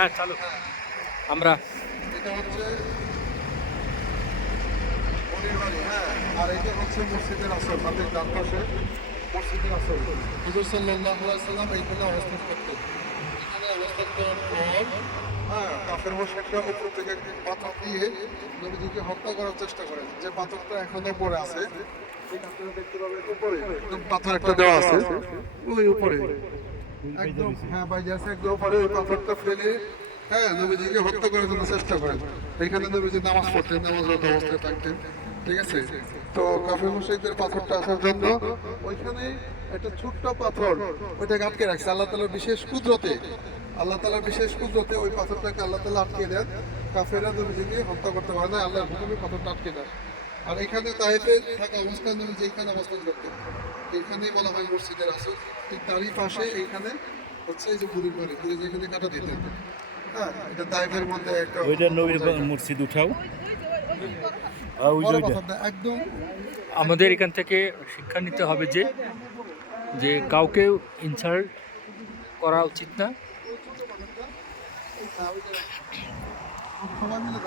হ্যাঁ চলো আমরা এটা হচ্ছে পনির বাড়ি, হ্যাঁ। আর এটা হচ্ছে মসজিদের আসর, তাদের ডান পাশে মসজিদের আসর। হুজুর সাল্লাল্লাহু আলাইহি সাল্লাম এইখানে অবস্থান করতেন। এখানে অবস্থান করার পর হ্যাঁ, কাফের মুশরিকরা উপর থেকে একটি পাথর দিয়ে নবীজিকে হত্যা করার চেষ্টা করেন। যে পাথরটা এখনো পড়ে আছে, ঠিক আপনারা দেখতে পাবেন উপরে একদম পাথর একটা দেওয়া আছে, ওই উপরে একদম, হ্যাঁ বাইরে আছে একদম উপরে। ওই পাথরটা ফেলে হ্যাঁ নবীজিকে হত্যা করার জন্য চেষ্টা করেন। এখানে নবীজি নামাজ পড়তেন, নামাজরত অবস্থায় থাকতেন, ঠিক আছে। তো কাফের মুশরিকদের পাথরটা আসার জন্য ওইখানে একটা ছোট্ট পাথর ওইটাকে আটকে রাখছে আল্লাহ তাআলার বিশেষ কুদরতে। আল্লাহ তাআলার বিশেষ কুদরতে ওই পাথরটাকে আল্লাহ তাআলা আটকে দেন। কাফেররা নবীজিকে হত্যা করতে পারে না, আল্লাহর হুকুমে পাথরটা আটকে দেন। আর এখানে তাইফে থাকা অবস্থায় নবীজি এখানে অবস্থান করতেন। এখানেই বলা হয় মসজিদের আসর। ঠিক তারই পাশে এইখানে হচ্ছে এই যে বুড়ির বাড়ি, বুড়ি যেখানে কাটা দিতেন। হ্যাঁ, এটা তাইফের মধ্যে একটা ওইটা নবীর মসজিদ উঠাও। বড় পাথরটা একদম আমাদের এখান থেকে শিক্ষা নিতে হবে যে যে কাউকে ইনসাল্ট করা উচিত না। সবাই মিলে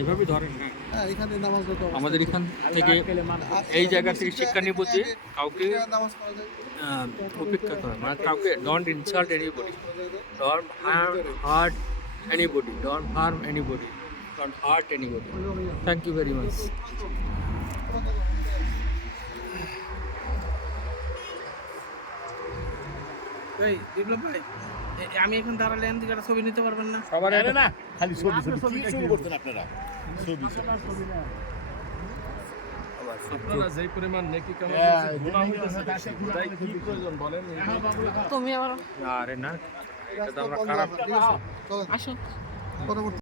এভাবে ধরেন না। হ্যাঁ, এখানে নামাজ পড়তে হবে। আমাদের এখান থেকে এই জায়গা থেকে শিক্ষা নিব যে কাউকে নামাজ পড়া যায়। উপেক্ষা করা, মানে কাউকে don't insult anybody, don't hurt anybody, don't harm anybody, don't hurt anybody. Thank you very much. এই বিপ্লব ভাই, আমি এখন দাঁড়ালে এখান থেকে একটা ছবি নিতে পারবেন না? সবার আরে না, খালি ছবি ছবি কি শুরু করতেন আপনারা? ছবি আপনারা যেই পরিমাণ নেকি কামাই গুনাহ হইতেছে, তাই কি প্রয়োজন বলেন? তুমি আবার আরে না, এটা তো আমরা খারাপ। চলেন, আসো। পরবর্তী